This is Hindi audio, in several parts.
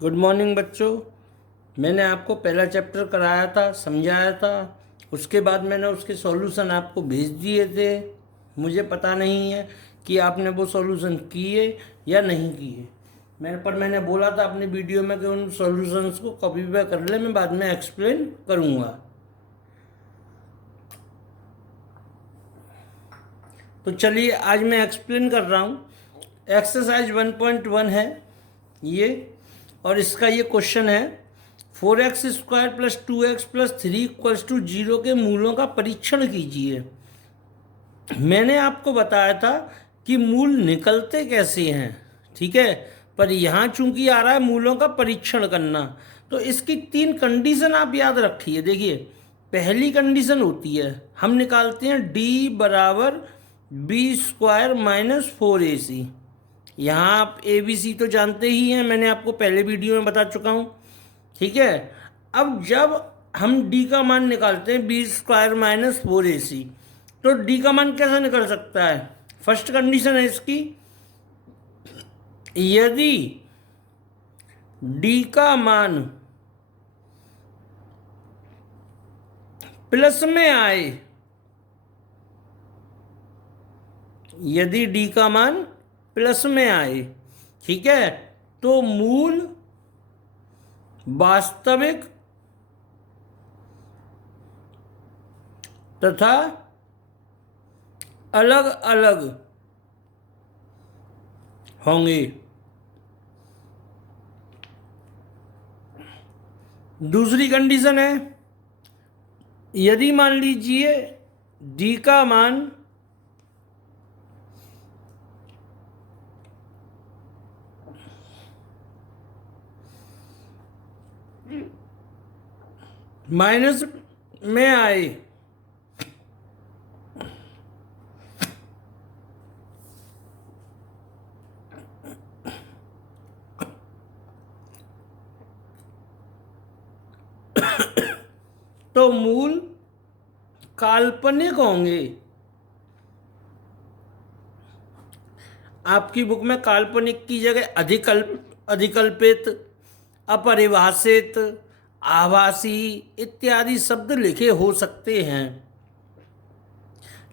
गुड मॉर्निंग बच्चों। मैंने आपको पहला चैप्टर कराया था, समझाया था। उसके बाद मैंने उसके सॉल्यूशन आपको भेज दिए थे। मुझे पता नहीं है कि आपने वो सॉल्यूशन किए या नहीं किए। मैंने बोला था अपने वीडियो में कि उन सॉल्यूशंस को कॉपी पे कर ले, मैं बाद में एक्सप्लेन करूँगा। तो चलिए आज मैं एक्सप्लेन कर रहा हूँ। एक्सरसाइज 1.1 है ये, और इसका ये क्वेश्चन है 4x² + 2x + 3 = 0 के मूलों का परीक्षण कीजिए। मैंने आपको बताया था कि मूल निकलते कैसे हैं, ठीक है। पर यहाँ चूंकि आ रहा है मूलों का परीक्षण करना, तो इसकी 3 कंडीशन आप याद रखिए। देखिए, पहली कंडीशन होती है, हम निकालते हैं d = b² - 4ac। यहाँ आप ए बी सी तो जानते ही हैं, मैंने आपको पहले वीडियो में बता चुका हूँ, ठीक है। अब जब हम d का मान निकालते हैं b² - 4ac, तो d का मान कैसे निकल सकता है? फर्स्ट कंडीशन है इसकी, यदि d का मान प्लस में आए, यदि d का मान प्लस में आए, ठीक है, तो मूल वास्तविक तथा अलग अलग होंगे। दूसरी कंडीशन है, यदि मान लीजिए d का मान माइनस में आए, तो मूल काल्पनिक होंगे। आपकी बुक में काल्पनिक की जगह अधिकल्पित, अपरिभाषित, आभासी इत्यादि शब्द लिखे हो सकते हैं,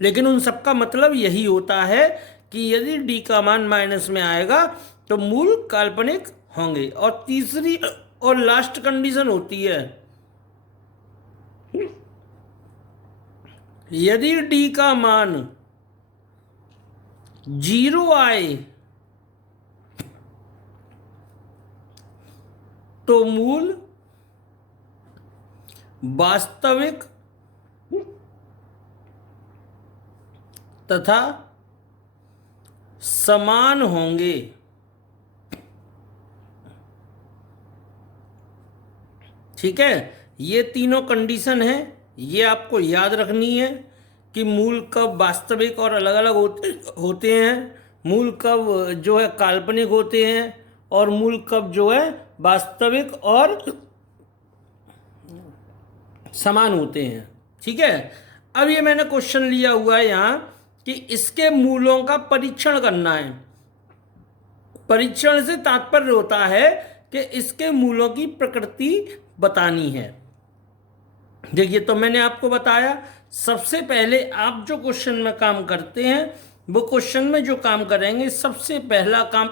लेकिन उन सबका मतलब यही होता है कि यदि d का मान माइनस में आएगा तो मूल काल्पनिक होंगे। और तीसरी और लास्ट कंडीशन होती है, यदि d का मान 0 आए तो मूल वास्तविक तथा समान होंगे। ठीक है, ये तीनों कंडीशन है, ये आपको याद रखनी है कि मूल कब वास्तविक और अलग अलग होते हैं, मूल कब जो है काल्पनिक होते हैं, और मूल कब जो है वास्तविक और समान होते हैं। ठीक है, अब ये मैंने क्वेश्चन लिया हुआ है यहाँ कि इसके मूलों का परीक्षण करना है। परीक्षण से तात्पर्य होता है कि इसके मूलों की प्रकृति बतानी है। देखिए, तो मैंने आपको बताया, सबसे पहले आप जो क्वेश्चन में काम करते हैं, वो क्वेश्चन में जो काम करेंगे, सबसे पहला काम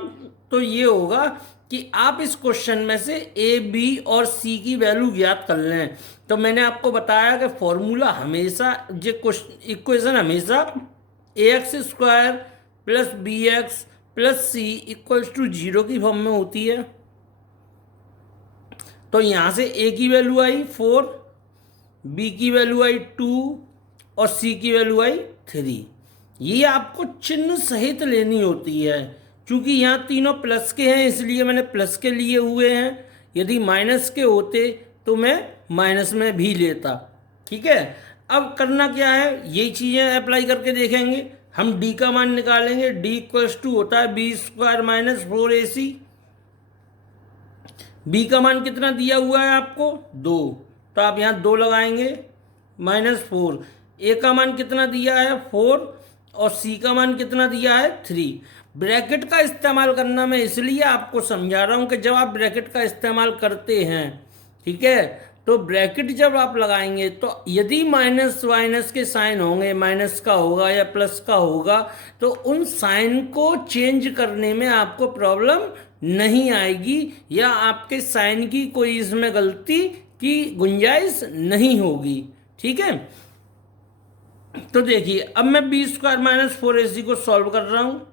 तो ये होगा कि आप इस क्वेश्चन में से ए, बी और सी की वैल्यू ज्ञात कर लें। तो मैंने आपको बताया कि फॉर्मूला हमेशा, जो इक्वेशन हमेशा ax² + bx + c = 0 की फॉर्म में होती है। तो यहाँ से a की वैल्यू आई 4, b की वैल्यू आई 2 और c की वैल्यू आई 3। ये आपको चिन्ह सहित लेनी होती है, क्योंकि यहाँ तीनों प्लस के हैं इसलिए मैंने प्लस के लिए हुए हैं। यदि माइनस के होते तो मैं माइनस में भी लेता। ठीक है, अब करना क्या है, ये चीज़ें अप्लाई करके देखेंगे। हम d का मान निकालेंगे, d = होता है b² - 4ac। b का मान कितना दिया हुआ है आपको? 2, तो आप यहाँ 2 लगाएंगे, -4। a का मान कितना दिया है? 4, और c का मान कितना दिया है? 3। ब्रैकेट का इस्तेमाल करना मैं इसलिए आपको समझा रहा हूँ कि जब आप ब्रैकेट का इस्तेमाल करते हैं, ठीक है, तो ब्रैकेट जब आप लगाएंगे तो यदि माइनस माइनस के साइन होंगे, माइनस का होगा या प्लस का होगा, तो उन साइन को चेंज करने में आपको प्रॉब्लम नहीं आएगी या आपके साइन की कोई इसमें गलती की गुंजाइश नहीं होगी। ठीक है, तो देखिए अब मैं बी स्क्वायर माइनस 4ac को सॉल्व कर रहा हूँ।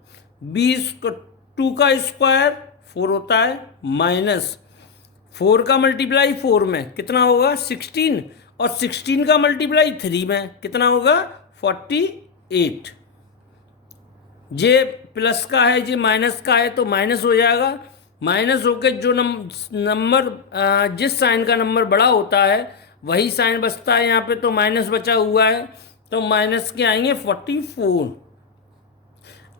बी टू का स्क्वायर 4 होता है, माइनस 4 का मल्टीप्लाई 4 में कितना होगा 16, और 16 का मल्टीप्लाई 3 में कितना होगा 48। जे प्लस का है, जे माइनस का है, तो माइनस हो जाएगा। माइनस होकर जो नंबर जिस साइन का नंबर बड़ा होता है वही साइन बचता है यहाँ पे, तो माइनस बचा हुआ है, तो माइनस के आएंगे 44।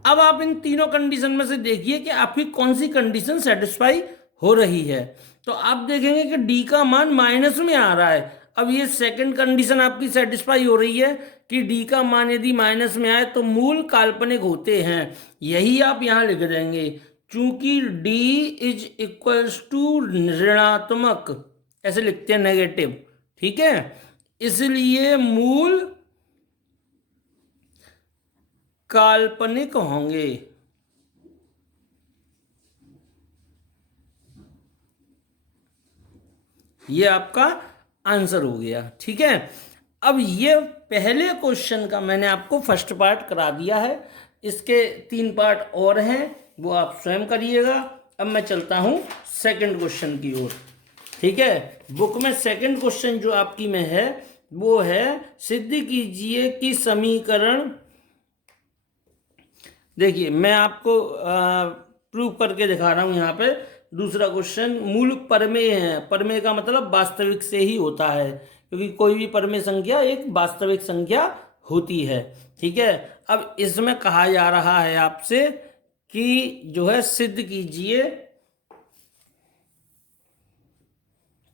अब आप इन तीनों कंडीशन में से देखिए कि आपकी कौन सी कंडीशन सेटिस्फाई हो रही है। तो आप देखेंगे कि डी का मान माइनस में आ रहा है। अब ये सेकंड कंडीशन आपकी सेटिस्फाई हो रही है कि डी का मान यदि माइनस में आए तो मूल काल्पनिक होते हैं, यही आप यहाँ लिख देंगे। चूंकि डी इज इक्वल्स टू ऋणात्मक, ऐसे लिखते हैं नेगेटिव, ठीक है, इसलिए मूल काल्पनिक होंगे। ये आपका आंसर हो गया। ठीक है, अब ये पहले क्वेश्चन का मैंने आपको फर्स्ट पार्ट करा दिया है, इसके 3 पार्ट और हैं, वो आप स्वयं करिएगा। अब मैं चलता हूं सेकंड क्वेश्चन की ओर। ठीक है, बुक में सेकंड क्वेश्चन जो आपकी में है वो है सिद्ध कीजिए कि समीकरण, देखिए मैं आपको प्रूव करके दिखा रहा हूं यहाँ पे। दूसरा क्वेश्चन मूल परमेय है। परमेय का मतलब वास्तविक से ही होता है, क्योंकि कोई भी परमेय संख्या एक वास्तविक संख्या होती है। ठीक है, अब इसमें कहा जा रहा है आपसे कि जो है सिद्ध कीजिए,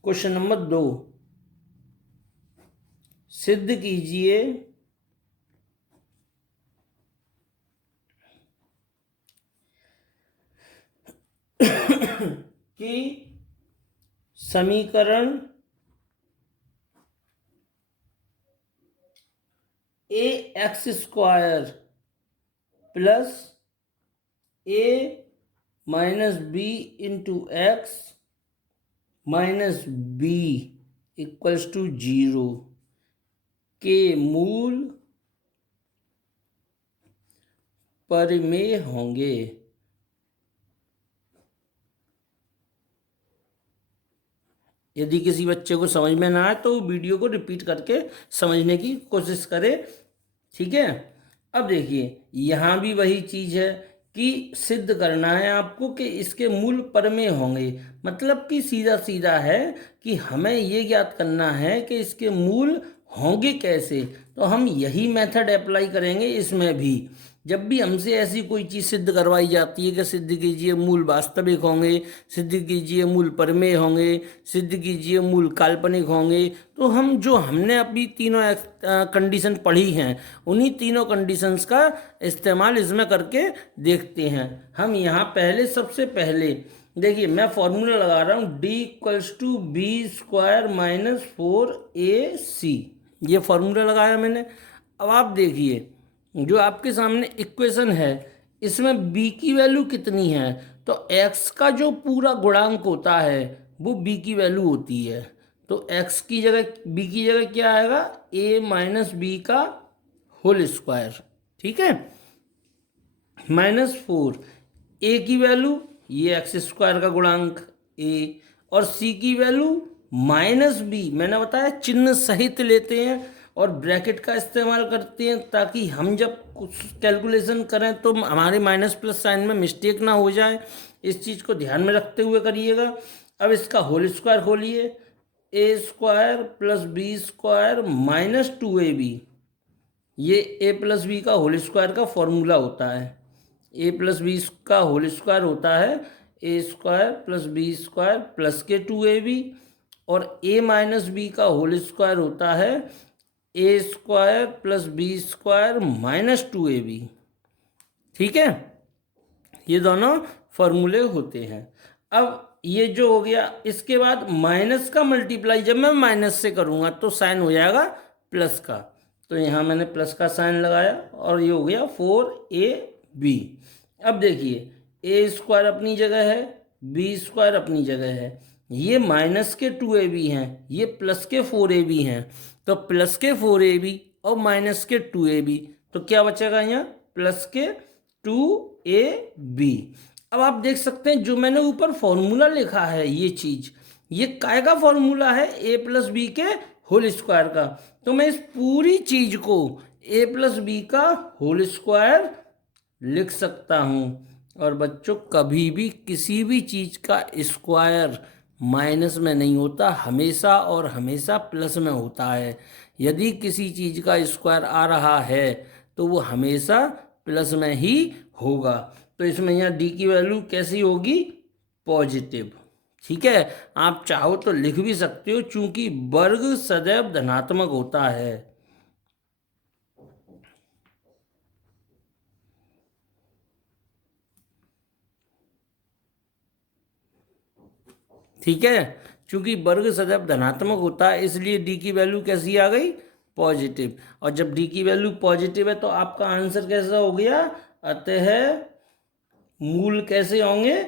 क्वेश्चन नंबर 2, सिद्ध कीजिए कि समीकरण a x square plus a minus b into x minus b equals to 0 के मूल परमेय होंगे। यदि किसी बच्चे को समझ में ना आए तो वीडियो को रिपीट करके समझने की कोशिश करे। ठीक है, अब देखिए यहाँ भी वही चीज़ है कि सिद्ध करना है आपको कि इसके मूल परमेय होंगे, मतलब कि सीधा सीधा है कि हमें ये ज्ञात करना है कि इसके मूल होंगे कैसे। तो हम यही मेथड अप्लाई करेंगे इसमें भी। जब भी हमसे ऐसी कोई चीज़ सिद्ध करवाई जाती है कि सिद्ध कीजिए मूल वास्तविक होंगे, सिद्ध कीजिए मूल परमेय होंगे, सिद्ध कीजिए मूल काल्पनिक होंगे, तो हम जो हमने अभी तीनों कंडीशन पढ़ी हैं उन्हीं तीनों कंडीशंस का इस्तेमाल इसमें करके देखते हैं। हम यहाँ पहले सबसे पहले देखिए मैं फॉर्मूला लगा रहा हूँ D equals to B square minus 4ac, ये फॉर्मूला लगाया मैंने। अब आप देखिए जो आपके सामने इक्वेशन है इसमें b की वैल्यू कितनी है, तो x का जो पूरा गुणांक होता है वो b की वैल्यू होती है। तो x की जगह b की जगह क्या आएगा a माइनस बी का होल स्क्वायर। ठीक है, -4, a की वैल्यू ये एक्स स्क्वायर का गुणांक a, और c की वैल्यू -b, मैंने बताया चिन्ह सहित लेते हैं और ब्रैकेट का इस्तेमाल करते हैं ताकि हम जब कुछ कैलकुलेशन करें तो हमारे माइनस प्लस साइन में मिस्टेक ना हो जाए। इस चीज़ को ध्यान में रखते हुए करिएगा। अब इसका होल स्क्वायर खोलिए, a square plus B square minus 2ab, ये a प्लस बी का होल स्क्वायर का फॉर्मूला होता है। a प्लस बी का होल स्क्वायर होता है a square plus B square plus के 2ab, और a माइनस बी का होल स्क्वायर होता है a square plus B square minus 2ab। ठीक है, ये दोनों फॉर्मूले होते हैं। अब ये जो हो गया, इसके बाद माइनस का मल्टीप्लाई जब मैं माइनस से करूँगा तो साइन हो जाएगा प्लस का, तो यहाँ मैंने प्लस का साइन लगाया और ये हो गया 4ab। अब देखिए ए स्क्वायर अपनी जगह है, बी स्क्वायर अपनी जगह है, ये माइनस के 2ab हैं, ये प्लस के 4ab हैं, तो प्लस के 4ab और माइनस के 2ab, तो क्या बचेगा यहाँ प्लस के 2ab। अब आप देख सकते हैं जो मैंने ऊपर फॉर्मूला लिखा है ये चीज़, ये काय का फॉर्मूला है, ए प्लस बी के होल स्क्वायर का, तो मैं इस पूरी चीज़ को ए प्लस बी का होल स्क्वायर लिख सकता हूँ। और बच्चों कभी भी किसी भी चीज़ का स्क्वायर माइनस में नहीं होता, हमेशा और हमेशा प्लस में होता है। यदि किसी चीज़ का स्क्वायर आ रहा है तो वो हमेशा प्लस में ही होगा। तो इसमें यहाँ डी की वैल्यू कैसी होगी, पॉजिटिव। ठीक है, आप चाहो तो लिख भी सकते हो, चूंकि वर्ग सदैव धनात्मक होता है। ठीक है, चूंकि वर्ग सदैव धनात्मक होता है इसलिए डी की वैल्यू कैसी आ गई, पॉजिटिव। और जब डी की वैल्यू पॉजिटिव है तो आपका आंसर कैसा हो गया, अतः मूल कैसे होंगे,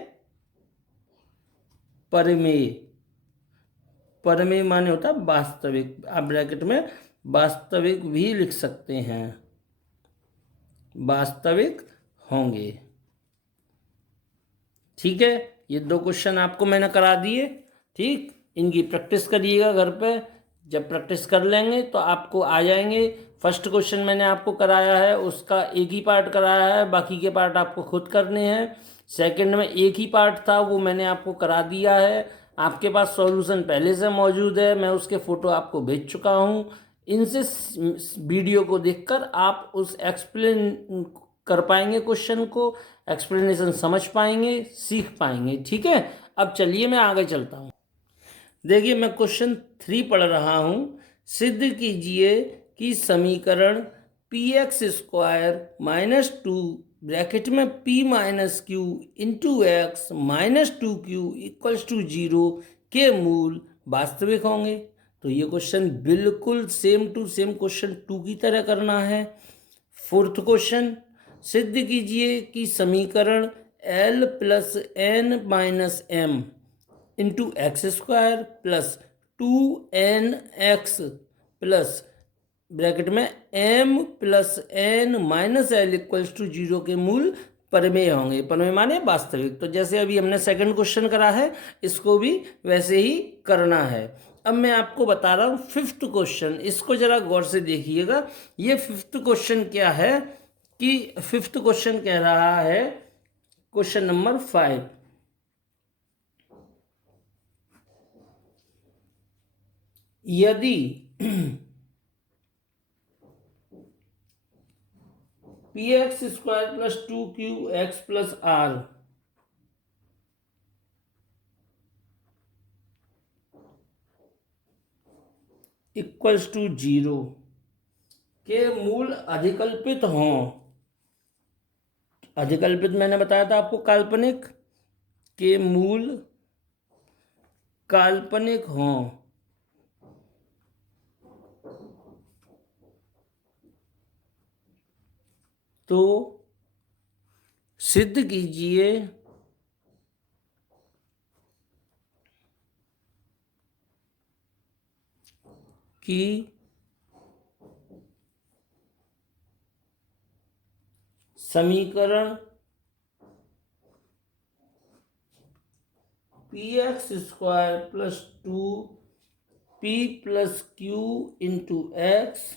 परमेय। परमेय माने होता है वास्तविक, आप ब्रैकेट में वास्तविक भी लिख सकते हैं, वास्तविक होंगे। ठीक है, ये 2 क्वेश्चन आपको मैंने करा दिए। ठीक, इनकी प्रैक्टिस करिएगा घर पे, जब प्रैक्टिस कर लेंगे तो आपको आ जाएंगे। फर्स्ट क्वेश्चन मैंने आपको कराया है, उसका एक ही पार्ट कराया है, बाकी के पार्ट आपको खुद करने हैं। सेकंड में एक ही पार्ट था, वो मैंने आपको करा दिया है, आपके पास सॉल्यूशन पहले से मौजूद है, मैं उसके फ़ोटो आपको भेज चुका हूँ। इनसे वीडियो को देखकर आप उस एक्सप्लेन कर पाएंगे, क्वेश्चन को एक्सप्लेनेशन समझ पाएंगे, सीख पाएंगे। ठीक है, अब चलिए मैं आगे चलता हूँ। देखिए मैं क्वेश्चन 3 पढ़ रहा हूँ। सिद्ध कीजिए कि समीकरण P x square minus 2 bracket में p minus Q into x minus 2q equals to 0 के मूल वास्तविक होंगे। तो ये क्वेश्चन बिल्कुल सेम टू सेम क्वेश्चन 2 की तरह करना है। फोर्थ क्वेश्चन, सिद्ध कीजिए कि समीकरण l plus N minus M into X square plus 2nx plus bracket में m plus n minus L equals to 0 के मूल परमेय होंगे। परमेय माने वास्तविक। तो जैसे अभी हमने सेकंड क्वेश्चन करा है, इसको भी वैसे ही करना है। अब मैं आपको बता रहा हूँ फिफ्थ क्वेश्चन, इसको जरा गौर से देखिएगा। ये फिफ्थ क्वेश्चन क्या है कि फिफ्थ क्वेश्चन कह रहा है, क्वेश्चन नंबर 5, यदि P x square plus 2q X plus are equals to 0 के मूल अधिकल्पित हों। अधिकल्पित मैंने बताया था आपको काल्पनिक, के मूल काल्पनिक हों तो सिद्ध कीजिए कि समीकरण P x square plus 2p plus Q into x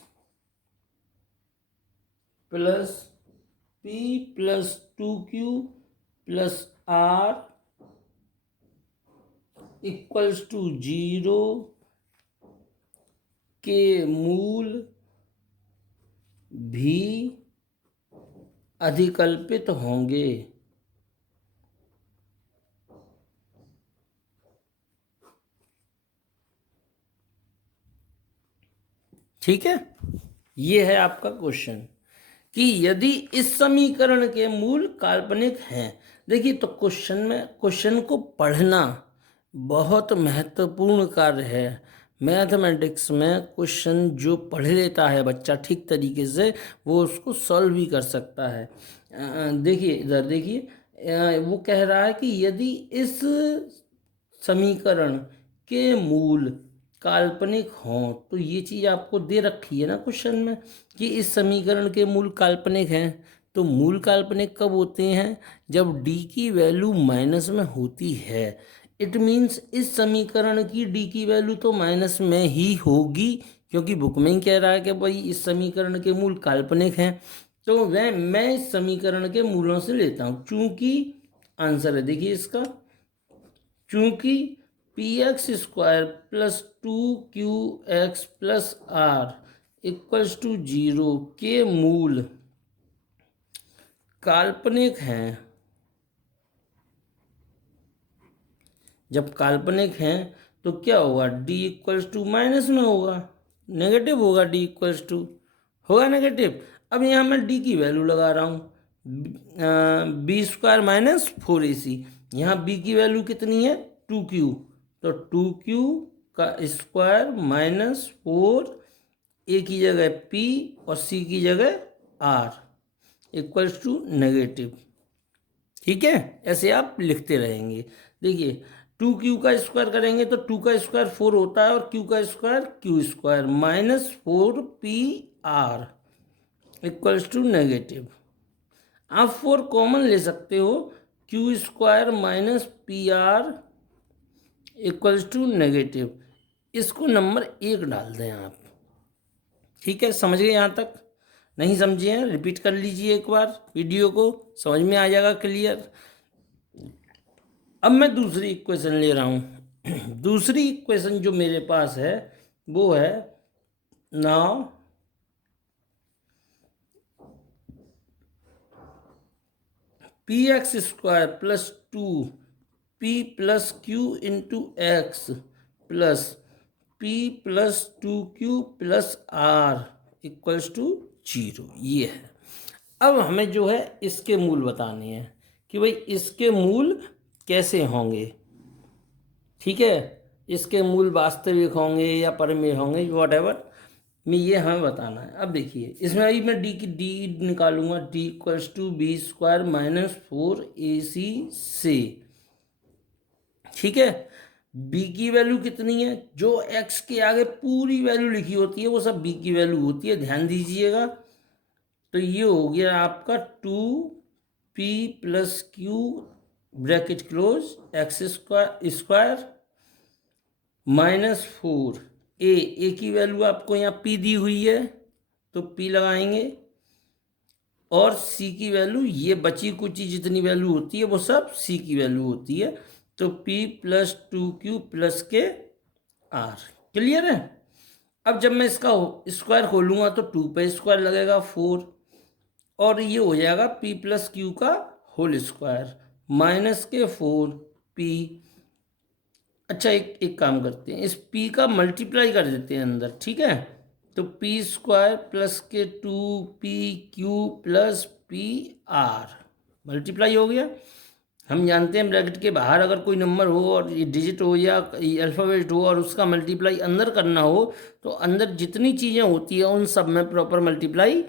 plus p plus 2q plus r equals to 0 के मूल भी अधिकल्पित होंगे। ठीक है, ये है आपका क्वेश्चन कि यदि इस समीकरण के मूल काल्पनिक हैं। देखिए, तो क्वेश्चन को पढ़ना बहुत महत्वपूर्ण कार्य है। मैथमेटिक्स में क्वेश्चन जो पढ़ लेता है बच्चा ठीक तरीके से, वो उसको सॉल्व भी कर सकता है। देखिए इधर देखिए, वो कह रहा है कि यदि इस समीकरण के मूल काल्पनिक हों, तो ये चीज़ आपको दे रखी है ना क्वेश्चन में कि इस समीकरण के मूल काल्पनिक हैं। तो मूल काल्पनिक कब होते हैं? जब डी की वैल्यू माइनस में होती है। इट मीन्स इस समीकरण की डी की वैल्यू तो माइनस में ही होगी, क्योंकि बुक में ही कह रहा है कि भाई इस समीकरण के मूल काल्पनिक हैं। तो मैं इस समीकरण के मूलों से लेता हूँ, चूंकि आंसर है देखिए इसका, चूंकि P x square plus 2QX plus are equals to 0 के मूल काल्पनिक हैं। जब काल्पनिक हैं तो क्या होगा? डी इक्वल्स टू माइनस में होगा, नेगेटिव होगा, डी इक्वल्स टू होगा नेगेटिव। अब यहाँ मैं डी की वैल्यू लगा रहा हूँ, बी स्क्वायर माइनस 4AC। यहाँ बी की वैल्यू कितनी है? 2Q, तो 2Q का स्क्वायर माइनस 4, ए की जगह P और सी की जगह R इक्वल्स टू नेगेटिव। ठीक है, ऐसे आप लिखते रहेंगे। देखिए 2Q का स्क्वायर करेंगे तो 2 का स्क्वायर 4 होता है, और Q का square Q square minus 4PR equals to negative. आप 4 कॉमन ले सकते हो, Q square minus PR equals to negative. इसको नंबर 1 डाल दें आप। ठीक है, समझ गए? यहाँ तक नहीं समझे हैं, रिपीट कर लीजिए एक बार वीडियो को, समझ में आ जाएगा क्लियर। अब मैं दूसरी इक्वेशन ले रहा हूँ। दूसरी इक्वेशन जो मेरे पास है वो है now P x square plus 2P plus Q into x plus P plus 2Q plus R equals to 0। ये है। अब हमें जो है इसके मूल बताने हैं कि भाई इसके मूल कैसे होंगे। ठीक है, इसके मूल वास्तविक होंगे या परिमेय होंगे, वॉट एवर में, ये हमें बताना है। अब देखिए इसमें अभी मैं डी की डी निकालूंगा, D equals to B square minus 4AC से। ठीक है, बी की वैल्यू कितनी है? जो एक्स के आगे पूरी वैल्यू लिखी होती है वो सब बी की वैल्यू होती है, ध्यान दीजिएगा। तो ये हो गया आपका 2P plus Q bracket close x square minus 4 ए की वैल्यू आपको यहाँ P दी हुई है तो P लगाएंगे, और C की वैल्यू, ये बची कुची जितनी वैल्यू होती है वो सब C की वैल्यू होती है, तो P प्लस 2Q प्लस के R। क्लियर है? अब जब मैं इसका स्क्वायर खोलूँगा तो 2 पे स्क्वायर लगेगा 4, और ये हो जाएगा P प्लस Q का होल स्क्वायर माइनस के 4P। अच्छा, एक काम करते हैं, इस P का मल्टीप्लाई कर देते हैं अंदर। ठीक है, तो P स्क्वायर प्लस के 2PQ प्लस PR मल्टीप्लाई हो गया। हम जानते हैं ब्रैकेट के बाहर अगर कोई नंबर हो और ये डिजिट हो या अल्फ़ाबेट हो और उसका मल्टीप्लाई अंदर करना हो, तो अंदर जितनी चीज़ें होती हैं उन सब में प्रॉपर मल्टीप्लाई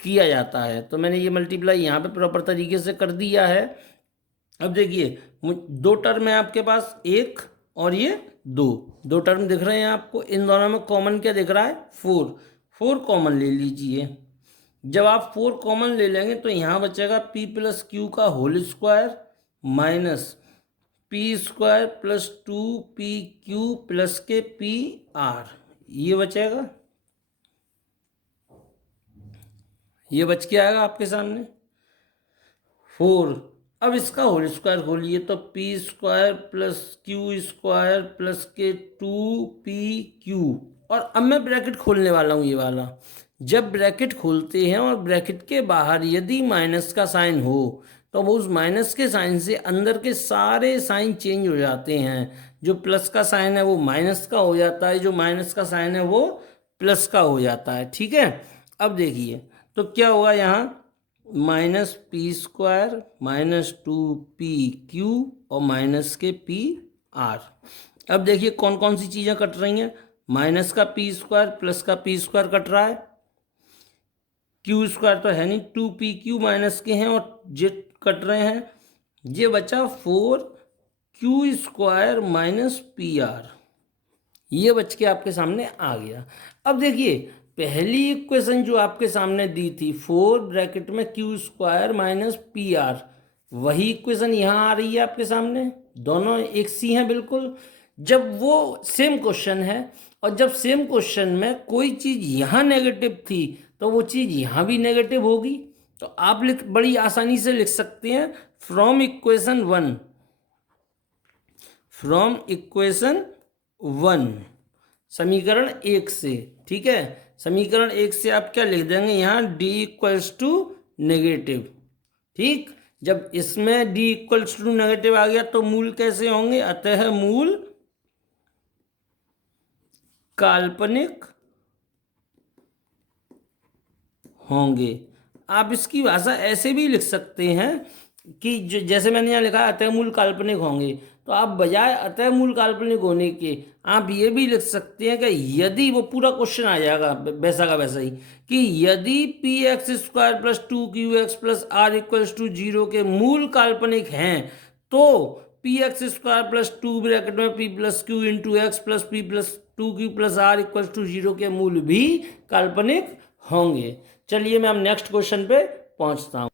किया जाता है। तो मैंने ये मल्टीप्लाई यहाँ पे प्रॉपर तरीके से कर दिया है। अब देखिए 2 टर्म है आपके पास, एक और ये दो टर्म दिख रहे हैं आपको। इन दोनों में कॉमन क्या दिख रहा है? 4 कॉमन ले लीजिए। जब आप 4 कॉमन ले लेंगे तो यहाँ बचेगा P प्लस Q का whole square minus P square plus 2PQ plus के PR, ये बचेगा, ये बच के आएगा आपके सामने 4। अब इसका होल स्क्वायर खोलिए तो P square plus Q square plus के 2PQ, और अब मैं ब्रैकेट खोलने वाला हूँ ये वाला। जब ब्रैकेट खोलते हैं और ब्रैकेट के बाहर यदि माइनस का साइन हो तो वो उस माइनस के साइन से अंदर के सारे साइन चेंज हो जाते हैं। जो प्लस का साइन है वो माइनस का हो जाता है, जो माइनस का साइन है वो प्लस का हो जाता है। ठीक है, अब देखिए तो क्या होगा यहाँ minus P square minus 2pq और माइनस के पी आर। अब देखिए कौन कौन सी चीज़ें कट रही हैं। माइनस का पी स्क्वायर प्लस का पी स्क्वायर कट रहा है, क्यू स्क्वायर तो है नहीं, 2pq माइनस के हैं और जे कट रहे हैं। ये बचा 4q square minus P R, ये बच के आपके सामने आ गया। अब देखिए पहली इक्वेशन जो आपके सामने दी थी 4 ब्रैकेट में q square minus P R, वही इक्वेशन यहाँ आ रही है आपके सामने, दोनों एक सी हैं बिल्कुल। जब वो सेम क्वेश्चन है और जब सेम क्वेश्चन में कोई चीज़ यहाँ नेगेटिव थी तो वो चीज़ यहाँ भी नेगेटिव होगी। तो आप बड़ी आसानी से लिख सकते हैं फ्रॉम इक्वेशन 1 समीकरण 1 से। ठीक है, समीकरण 1 से आप क्या लिख देंगे यहाँ d इक्वल्स टू नेगेटिव। ठीक, जब इसमें d इक्वल्स टू नेगेटिव आ गया तो मूल कैसे होंगे, अतः मूल काल्पनिक होंगे। आप इसकी भाषा ऐसे भी लिख सकते हैं कि जैसे मैंने यहाँ लिखा अतः मूल काल्पनिक होंगे, तो आप बजाय अतः मूल काल्पनिक होने के आप ये भी लिख सकते हैं कि यदि, वो पूरा क्वेश्चन आ जाएगा वैसा का वैसा ही, कि यदि P x square plus 2qx plus are equals to 0 के मूल काल्पनिक हैं तो p x square plus 2 bracket में p plus Q into x plus p plus 2q plus are equals to 0 के मूल भी काल्पनिक होंगे। चलिए मैं अब नेक्स्ट क्वेश्चन पे पहुंचता हूं।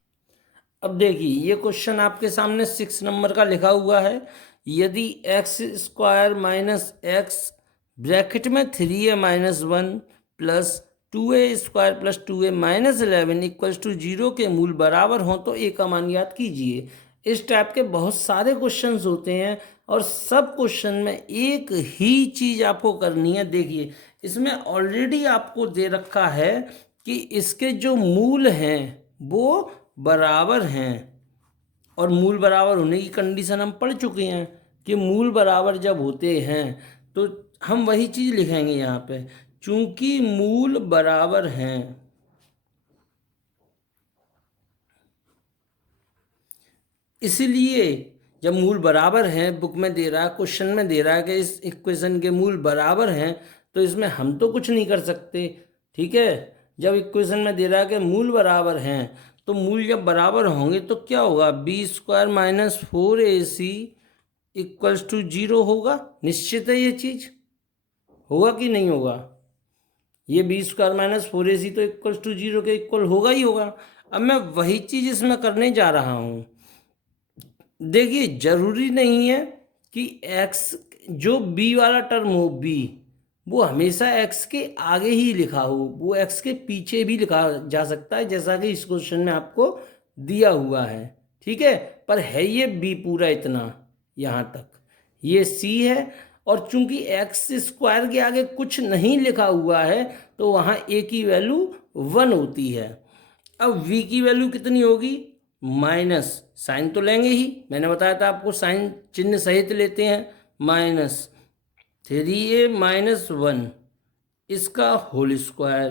अब देखिए ये क्वेश्चन आपके सामने 6 नंबर का लिखा हुआ है। यदि X square minus X bracket में 3a minus 1 plus 2a square plus 2a minus 11 equals to 0 के मूल बराबर हों तो a का मान ज्ञात कीजिए। इस टाइप के बहुत सारे क्वेश्चंस होते हैं और सब क्वेश्चन में एक ही चीज़ आपको करनी है। देखिए इसमें ऑलरेडी आपको दे रखा है कि इसके जो मूल हैं वो बराबर हैं, और मूल बराबर होने की कंडीशन हम पढ़ चुके हैं कि मूल बराबर जब होते हैं तो हम वही चीज़ लिखेंगे यहाँ पे, चूंकि मूल बराबर हैं इसलिए जब मूल बराबर हैं, बुक में दे रहा है, क्वेश्चन में दे रहा है कि इस इक्वेशन के मूल बराबर हैं, तो इसमें हम तो कुछ नहीं कर सकते। ठीक है, जब इक्वेशन में दे रहा है कि मूल बराबर हैं तो मूल जब बराबर होंगे तो क्या होगा, B square minus 4ac equals to 0 होगा। निश्चित है ये चीज़, होगा कि नहीं होगा, ये बी स्क्वायर माइनस 4ac तो इक्वल्स टू 0 के इक्वल होगा ही होगा। अब मैं वही चीज़ इसमें करने जा रहा हूँ। देखिए जरूरी नहीं है कि x जो b वाला टर्म हो, b वो हमेशा x के आगे ही लिखा हो, वो x के पीछे भी लिखा जा सकता है, जैसा कि इस क्वेश्चन में आपको दिया हुआ है। ठीक है, पर है ये b पूरा इतना यहाँ तक, ये c है, और चूंकि x स्क्वायर के आगे कुछ नहीं लिखा हुआ है तो वहाँ a की वैल्यू 1 होती है। अब v की वैल्यू कितनी होगी, माइनस, साइन तो लेंगे ही, मैंने बताया था आपको साइन चिन्ह सहित लेते हैं, माइनस 3a माइनस 1 इसका होल स्क्वायर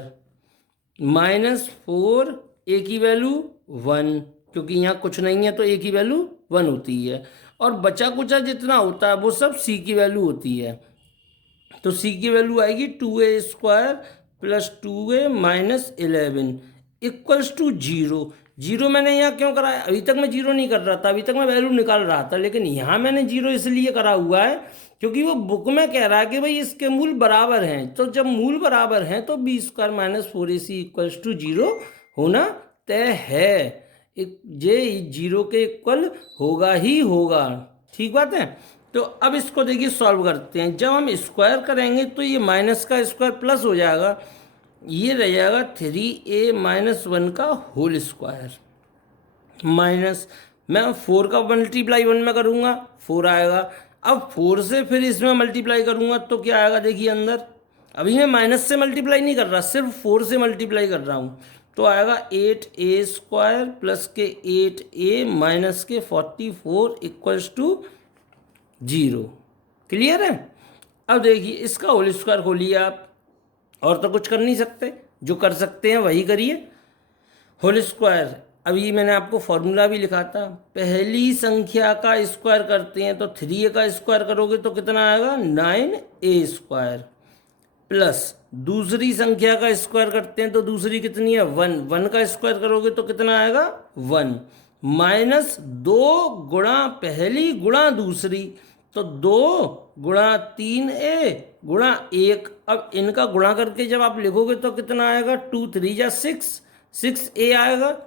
माइनस 4a की वैल्यू 1, क्योंकि यहाँ कुछ नहीं है तो a की वैल्यू 1 होती है, और बचा कुचा जितना होता है वो सब c की वैल्यू होती है। तो c की वैल्यू आएगी 2a square plus 2a minus 11 equals to 0। 0 मैंने यहाँ क्यों कराया, अभी तक मैं 0 नहीं कर रहा था, अभी तक मैं वैल्यू निकाल रहा था, लेकिन यहाँ मैंने 0 इसलिए करा हुआ है क्योंकि वो बुक में कह रहा है कि भाई इसके मूल बराबर हैं, तो जब मूल बराबर हैं तो B square minus 4ac equals to 0 होना तय है, जे 0 के इक्वल होगा ही होगा। ठीक बात है। तो अब इसको देखिए सॉल्व करते हैं। जब हम स्क्वायर करेंगे तो ये माइनस का स्क्वायर प्लस हो जाएगा, ये रह जाएगा 3a माइनस 1 का होल स्क्वायर माइनस, मैं 4 का मल्टीप्लाई 1 में करूँगा 4 आएगा। अब 4 से फिर इसमें मल्टीप्लाई करूँगा तो क्या आएगा, देखिए अंदर, अभी मैं माइनस से मल्टीप्लाई नहीं कर रहा, सिर्फ 4 से मल्टीप्लाई कर रहा हूँ, तो आएगा 8a स्क्वायर प्लस के 8a माइनस के 44 इक्वल्स टू 0। क्लियर है। अब देखिए इसका होल स्क्वायर खोलिए आप, और तो कुछ कर नहीं सकते, जो कर सकते हैं वही करिए। Whole square. अभी मैंने आपको फॉर्मूला भी लिखा था, पहली संख्या का स्क्वायर करते हैं तो 3a का स्क्वायर करोगे तो कितना आएगा 9a स्क्वायर, प्लस दूसरी संख्या का स्क्वायर करते हैं तो दूसरी कितनी है 1, 1 का स्क्वायर करोगे तो कितना आएगा 1, माइनस 2 गुणा पहली गुणा दूसरी, तो 2 गुणा 3a गुणा 1। अब इनका गुणा करके जब आप लिखोगे तो कितना आएगा 2 3 जा 6, 6a आएगा,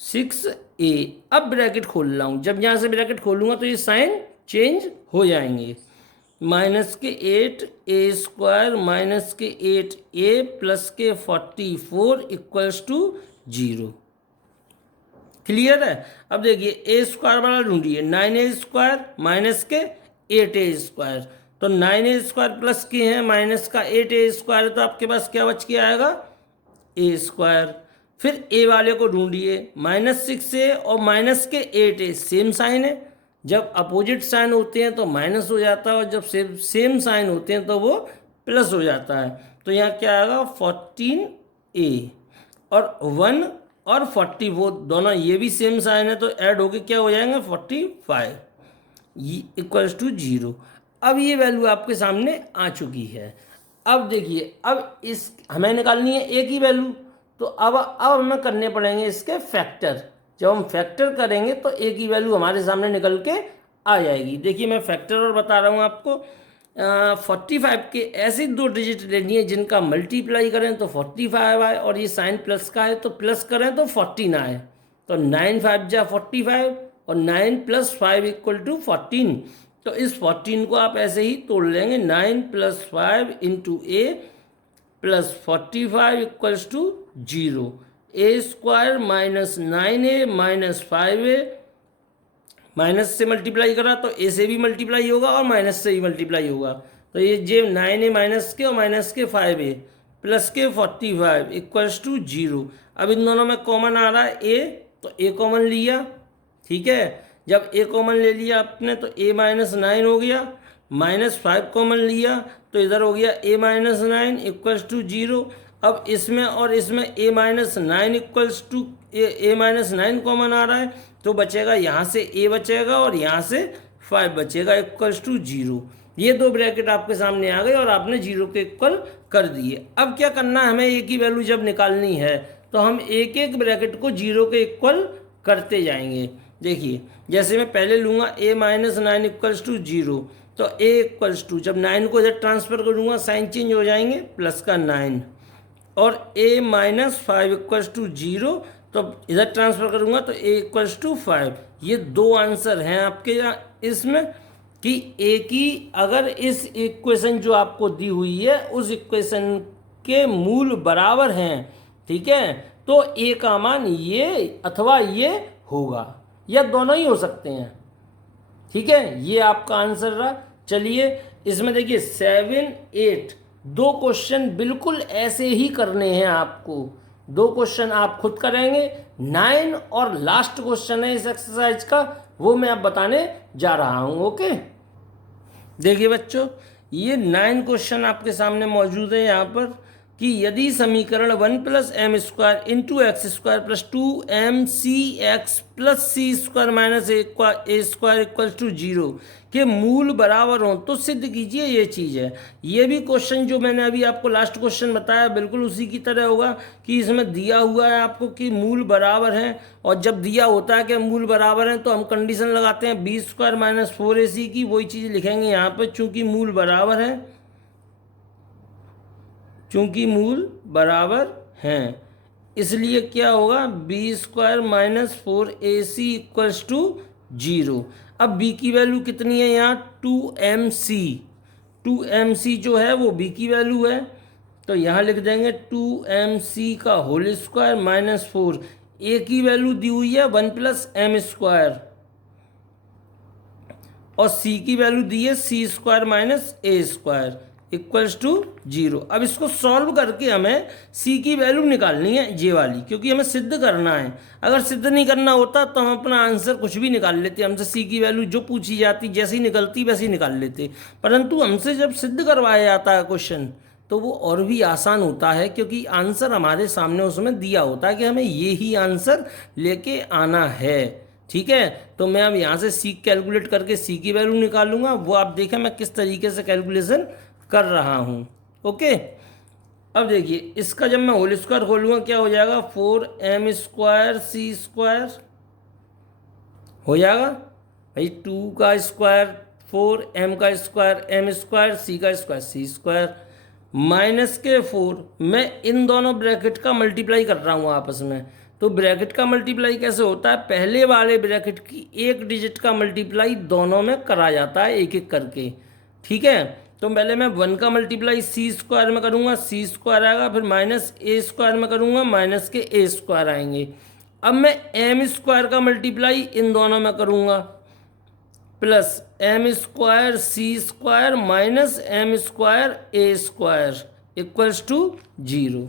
6a। अब ब्रैकेट खोल रहा हूँ, जब यहाँ से ब्रैकेट खोलूँगा तो ये साइन चेंज हो जाएंगे, माइनस के 8a स्क्वायर माइनस के 8a प्लस के 44 इक्वल्स टू 0। क्लियर है। अब देखिए ए स्क्वायर वाला ढूंढिए, 9a स्क्वायर माइनस के 8a स्क्वायर, तो 9a स्क्वायर प्लस के हैं माइनस का 8a स्क्वायर, तो आपके पास क्या बच के आएगा a स्क्वायर। फिर a वाले को ढूंढिए, -6a और माइनस के 8a सेम साइन है, जब अपोजिट साइन होते हैं तो माइनस हो जाता है और जब सेम साइन होते हैं तो वो प्लस हो जाता है। तो यहाँ क्या आएगा 14a और 1 और 44 दोनों ये भी सेम साइन है तो ऐड होके क्या हो जाएंगे 45 इक्वल्स टू 0। अब ये वैल्यू आपके सामने आ चुकी है। अब देखिए, अब इस हमें निकालनी है a की वैल्यू, तो अब हमें करने पड़ेंगे इसके फैक्टर। जब हम फैक्टर करेंगे तो a की वैल्यू हमारे सामने निकल के आ जाएगी। देखिए मैं फैक्टर और बता रहा हूँ आपको, 45 के ऐसे 2 डिजिट लेनी है जिनका मल्टीप्लाई करें तो 45 आए और ये साइन प्लस का है तो प्लस करें तो 14 आए, तो 9 5 जा 45 और 9 + 5 = 14। तो इस 14 को आप ऐसे ही तोड़ लेंगे, 9 + 5 × a + 45 = 0, a square minus 9a - 5a, minus से मल्टीप्लाई करा तो ए से भी मल्टीप्लाई होगा और माइनस से भी मल्टीप्लाई होगा, तो ये जे 9a माइनस के और माइनस के 5a प्लस के 45 = 0। अब इन दोनों में कॉमन आ रहा है a, तो a कॉमन लिया, ठीक है। जब a कॉमन ले लिया आपने तो a - 9 हो गया, -5 कॉमन लिया तो इधर हो गया a - 9 = 0। अब इसमें और इसमें a - 9 = a - 9 कॉमन आ रहा है तो बचेगा यहाँ से a बचेगा और यहाँ से 5 बचेगा = 0। ये 2 ब्रैकेट आपके सामने आ गए और आपने 0 के इक्वल कर दिए। अब क्या करना है, हमें a की वैल्यू जब निकालनी है तो हम एक एक ब्रैकेट को 0 के इक्वल करते जाएंगे। देखिए जैसे मैं पहले लूँगा a - 9 = 0, तो a जब 9 को इधर ट्रांसफ़र करूँगा साइन चेंज हो जाएंगे, प्लस का 9 और a - 5 = 0, तो इधर ट्रांसफ़र करूँगा तो a = 5। ये 2 आंसर हैं आपके यहाँ इसमें कि a की अगर इस इक्वेशन जो आपको दी हुई है उस इक्वेशन के मूल बराबर हैं, ठीक है, तो a का मान ये अथवा ये होगा, या दोनों ही हो सकते हैं, ठीक है। ये आपका आंसर रहा। चलिए इसमें देखिए 7 8 2 क्वेश्चन बिल्कुल ऐसे ही करने हैं आपको, 2 क्वेश्चन आप खुद करेंगे, 9 और लास्ट क्वेश्चन है इस एक्सरसाइज का, वो मैं अब बताने जा रहा हूँ। ओके, देखिए बच्चों ये 9 क्वेश्चन आपके सामने मौजूद है यहाँ पर कि यदि समीकरण 1 + m² × x² + 2mcx + c² - a² = 0 के मूल बराबर हों तो सिद्ध कीजिए। ये चीज़ है, ये भी क्वेश्चन जो मैंने अभी आपको लास्ट क्वेश्चन बताया बिल्कुल उसी की तरह होगा कि इसमें दिया हुआ है आपको कि मूल बराबर हैं, और जब दिया होता है कि मूल बराबर हैं तो हम कंडीशन लगाते हैं b² - 4ac की, वही चीज़ लिखेंगे यहाँ पर, चूँकि मूल बराबर हैं, चूँकि मूल बराबर हैं इसलिए क्या होगा b² - 4ac = 0। अब b की वैल्यू कितनी है यहाँ 2mc, 2mc जो है वो b की वैल्यू है, तो यहाँ लिख देंगे 2mc का होल स्क्वायर -4, a की वैल्यू दी हुई है 1 + m² और c की वैल्यू दी है c² - a² = 0। अब इसको सॉल्व करके हमें c की वैल्यू निकालनी है ये वाली, क्योंकि हमें सिद्ध करना है। अगर सिद्ध नहीं करना होता तो हम अपना आंसर कुछ भी निकाल लेते, हमसे c की वैल्यू जो पूछी जाती जैसी निकलती वैसी निकाल लेते, परंतु हमसे जब सिद्ध करवाया जाता है क्वेश्चन तो वो और भी आसान होता है, क्योंकि आंसर हमारे सामने उसमें दिया होता है कि हमें ये ही आंसर लेके आना है। ठीक है, तो मैं अब यहाँ से सी कैलकुलेट करके सी की वैल्यू निकालूंगा, वो आप देखें मैं किस तरीके से कैलकुलेशन कर रहा हूँ। ओके, अब देखिए इसका जब मैं होल स्क्वायर खोलूँगा क्या हो जाएगा, 4m² c² हो जाएगा भाई, 2 का स्क्वायर 4, m का स्क्वायर m², c का स्क्वायर c², माइनस के 4, मैं इन दोनों ब्रैकेट का मल्टीप्लाई कर रहा हूँ आपस में। तो ब्रैकेट का मल्टीप्लाई कैसे होता है, पहले वाले ब्रैकेट की एक डिजिट का मल्टीप्लाई दोनों में करा जाता है एक एक करके। ठीक है, तो पहले मैं 1 का मल्टीप्लाई c² में करूँगा, c² आएगा, फिर माइनस a² में करूँगा, माइनस के a² आएंगे। अब मैं m² का मल्टीप्लाई इन दोनों में करूँगा, plus m² c² minus m² a² equals to 0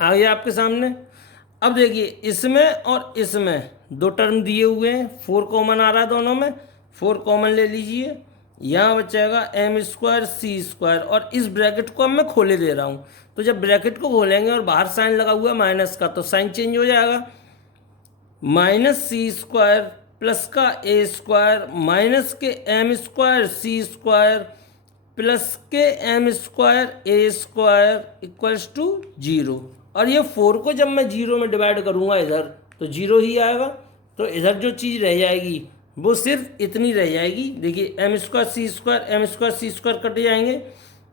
आ गया आपके सामने। अब देखिए इसमें और इसमें दो टर्म दिए हुए हैं, 4 कॉमन आ रहा है दोनों में, 4 कॉमन ले लीजिए, यहाँ बचेगा m² c², और इस ब्रैकेट को अब मैं खोले दे रहा हूँ। तो जब ब्रैकेट को खोलेंगे और बाहर साइन लगा हुआ है माइनस का, तो साइन चेंज हो जाएगा, माइनस c² प्लस का a² माइनस के m² c² प्लस के m² a² इक्वल्स टू 0। और ये 4 को जब मैं 0 में डिवाइड करूँगा इधर, तो 0 ही आएगा। तो इधर जो चीज़ रह जाएगी वो सिर्फ इतनी रह जाएगी। देखिए m² c² m² c² cut जाएंगे,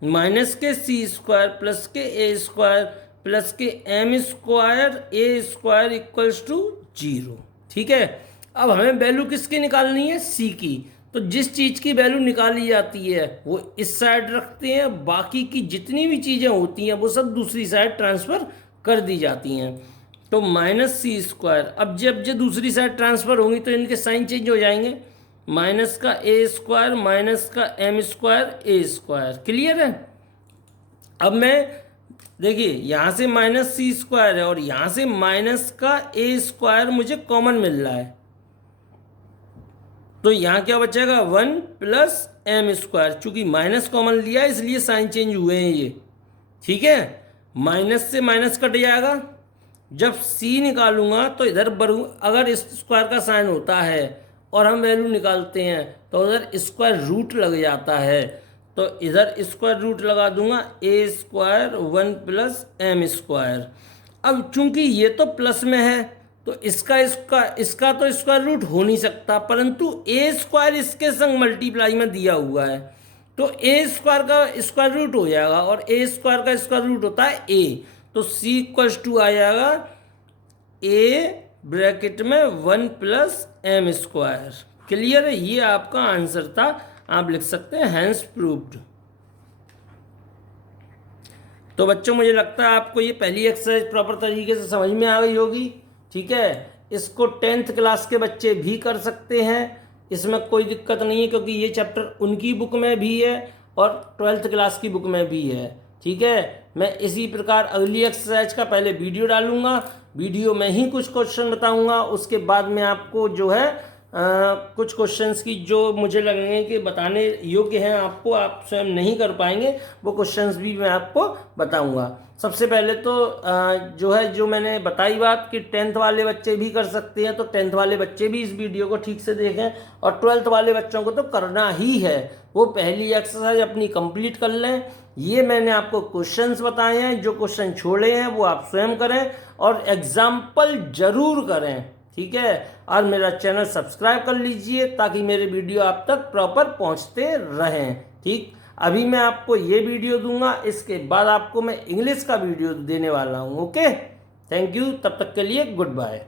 माइनस के c² प्लस के a² प्लस के m² a² इक्वल्स टू 0। ठीक है, अब हमें वैल्यू किसकी निकालनी है, c की। तो जिस चीज़ की वैल्यू निकाली जाती है वो इस साइड रखते हैं, बाकी की जितनी भी चीज़ें होती हैं वो सब दूसरी साइड ट्रांसफ़र कर दी जाती हैं। तो माइनस c², अब जब दूसरी साइड ट्रांसफ़र होंगी तो इनके साइन चेंज हो जाएंगे, माइनस का a² माइनस का m² a²। क्लियर है। अब मैं देखिए यहाँ से माइनस c² है और यहाँ से माइनस का a² मुझे कॉमन मिल रहा है, तो यहाँ क्या बचेगा 1 प्लस m², चूँकि माइनस कॉमन लिया इसलिए साइन चेंज हुए हैं ये। ठीक है, माइनस से माइनस कट जाएगा, जब c निकालूंगा तो इधर अगर इस स्क्वायर का साइन होता है और हम वैल्यू निकालते हैं तो उधर स्क्वायर रूट लग जाता है, तो इधर स्क्वायर रूट लगा दूंगा a² 1 प्लस m²। अब चूंकि ये तो प्लस में है तो इसका तो स्क्वायर रूट हो नहीं सकता, परंतु a² इसके संग मल्टीप्लाई में दिया हुआ है, तो a² का स्क्वायर रूट हो जाएगा और a² का स्क्वायर रूट होता है a, तो c इक्वल्स टू आ जाएगा a ब्रैकेट में 1 प्लस m²। क्लियर है, ये आपका आंसर था, आप लिख सकते हैं हैंस प्रूव्ड। तो बच्चों मुझे लगता है आपको ये पहली एक्सरसाइज प्रॉपर तरीके से समझ में आ गई होगी। ठीक है, इसको 10th क्लास के बच्चे भी कर सकते हैं, इसमें कोई दिक्कत नहीं है, क्योंकि ये चैप्टर उनकी बुक में भी है और 12th क्लास की बुक में भी है। ठीक है, मैं इसी प्रकार अगली एक्सरसाइज का पहले वीडियो डालूंगा, वीडियो में ही कुछ क्वेश्चन बताऊंगा, उसके बाद में आपको जो है कुछ क्वेश्चंस की जो मुझे लगेंगे कि बताने योग्य हैं आपको, आप स्वयं नहीं कर पाएंगे, वो क्वेश्चंस भी मैं आपको बताऊंगा। सबसे पहले तो जो मैंने बताई बात कि 10th वाले बच्चे भी कर सकते हैं, तो 10th वाले बच्चे भी इस वीडियो को ठीक से देखें, और 12th वाले बच्चों को तो करना ही है, वो पहली एक्सरसाइज अपनी कंप्लीट कर लें। ये मैंने आपको क्वेश्चंस बताए हैं, जो क्वेश्चन छोड़े हैं वो आप स्वयं करें और एग्जाम्पल जरूर करें। ठीक है, और मेरा चैनल सब्सक्राइब कर लीजिए ताकि मेरे वीडियो आप तक प्रॉपर पहुंचते रहें। ठीक, अभी मैं आपको ये वीडियो दूंगा, इसके बाद आपको मैं इंग्लिश का वीडियो देने वाला हूं। ओके, थैंक यू, तब तक के लिए गुड बाय।